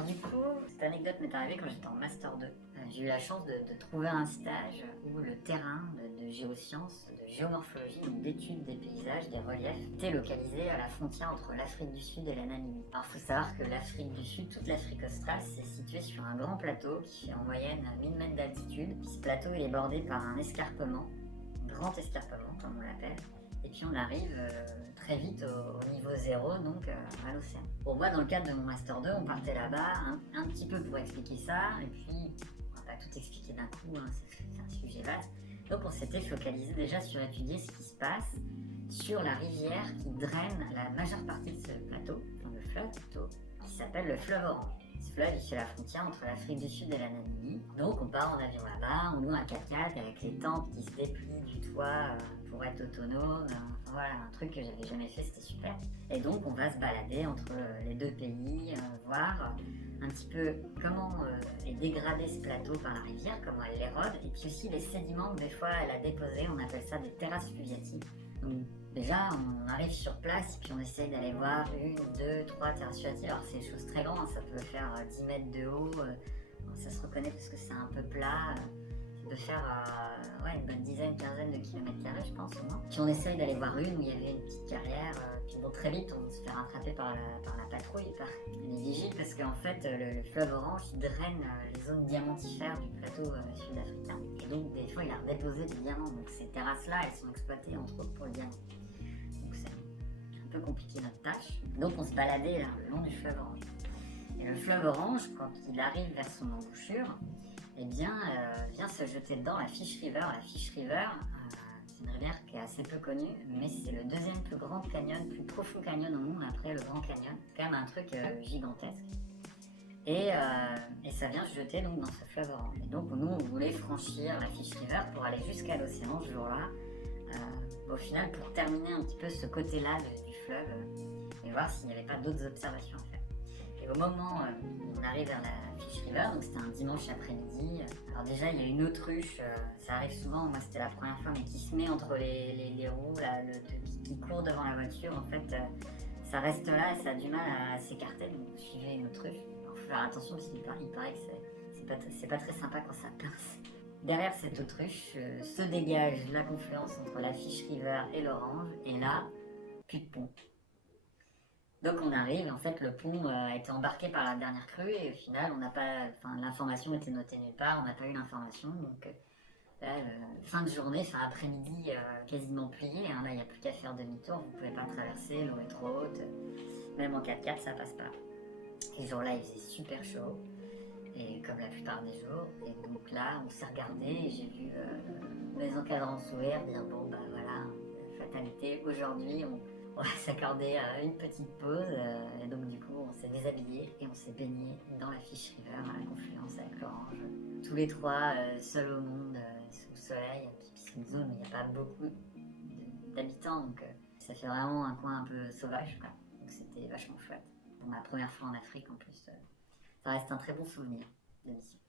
Alors du coup, cette anecdote m'est arrivée quand j'étais en Master 2. J'ai eu la chance de trouver un stage où le terrain de géosciences, de géomorphologie, donc d'études des paysages, des reliefs, était localisé à la frontière entre l'Afrique du Sud et la Namibie. Alors il faut savoir que l'Afrique du Sud, toute l'Afrique australe, c'est situé sur un grand plateau qui fait en moyenne 1000 mètres d'altitude. Puis ce plateau il est bordé par un escarpement, un grand escarpement comme on l'appelle. Et puis on arrive très vite au niveau zéro, donc à l'océan. Bon, moi, dans le cadre de mon Master 2, on partait là-bas un petit peu pour expliquer ça, et puis on va pas tout expliquer d'un coup, hein, c'est un sujet vaste. Donc on s'était focalisé déjà sur étudier ce qui se passe sur la rivière qui draine la majeure partie de ce plateau, enfin le fleuve plutôt, qui s'appelle le fleuve Orange. Ce fleuve, il fait la frontière entre l'Afrique du Sud et la Namibie. Donc on part en avion là-bas, on loue un 4x4 avec les tentes qui se déplient du toit pour être autonome. Voilà, un truc que j'avais jamais fait, c'était super. Et donc on va se balader entre les deux pays, voir un petit peu comment est dégradé ce plateau par la rivière, comment elle l'érode, et puis aussi les sédiments que des fois elle a déposés, on appelle ça des terrasses fluviatiques. Donc déjà on arrive sur place et puis on essaye d'aller voir une, deux, trois terrasses fluviatiques. Alors c'est des choses très grandes, ça peut faire 10 mètres de haut, ça se reconnaît parce que c'est un peu plat. De faire une bonne dizaine, quinzaine de kilomètres carrés, je pense, au moins. Puis on essaye d'aller voir une où il y avait une petite carrière, puis bon, très vite, on se fait rattraper par la patrouille, par les vigiles, parce qu'en fait, le fleuve Orange draine les zones diamantifères du plateau sud-africain. Et donc, des fois, il a redéposé des diamants. Donc, ces terrasses-là, elles sont exploitées, entre autres, pour le diamant. Donc, c'est un peu compliqué notre tâche. Donc, on se baladait là, le long du fleuve Orange. Et le fleuve Orange, quand il arrive vers son embouchure, eh bien, vient se jeter dedans la Fish River. La Fish River, c'est une rivière qui est assez peu connue, mais c'est le deuxième plus grand canyon, plus profond canyon au monde après le Grand Canyon. C'est quand même un truc gigantesque. Et ça vient se jeter donc, dans ce fleuve Orange. Et donc nous, on voulait franchir la Fish River pour aller jusqu'à l'océan ce jour-là. Au final, pour terminer un petit peu ce côté-là du fleuve et voir s'il n'y avait pas d'autres observations à faire. Et au moment où on arrive vers la Fish River, donc c'était un dimanche après-midi. Alors déjà, il y a une autruche, ça arrive souvent, moi c'était la première fois, mais qui se met entre les roues, là, qui court devant la voiture. En fait, ça reste là et ça a du mal à s'écarter, donc suivez une autruche. Il faut faire attention parce qu'il paraît que c'est pas très sympa quand ça pince. Derrière cette autruche se dégage la confluence entre la Fish River et l'Orange, et là, plus de pont. Donc on arrive, et en fait le pont a été embarqué par la dernière crue et au final on n'a pas, l'information était notée nulle part, on n'a pas eu l'information. Donc là, fin de journée, fin après-midi quasiment plié, hein, là il n'y a plus qu'à faire demi-tour, vous ne pouvez pas traverser, l'eau est trop haute, même en 4x4 ça passe pas. Et ce jour-là il faisait super chaud, et comme la plupart des jours, et donc là on s'est regardé et j'ai vu mes encadrants sourire, dire bon bah voilà, fatalité, aujourd'hui on va s'accorder une petite pause, et donc du coup on s'est déshabillé et on s'est baigné dans la Fish River à la confluence avec l'Orange. Tous les trois seuls au monde, sous le soleil, puis c'est une zone où il n'y a pas beaucoup d'habitants, donc ça fait vraiment un coin un peu sauvage, quoi. Donc c'était vachement chouette. Pour ma première fois en Afrique en plus, ça reste un très bon souvenir de mission.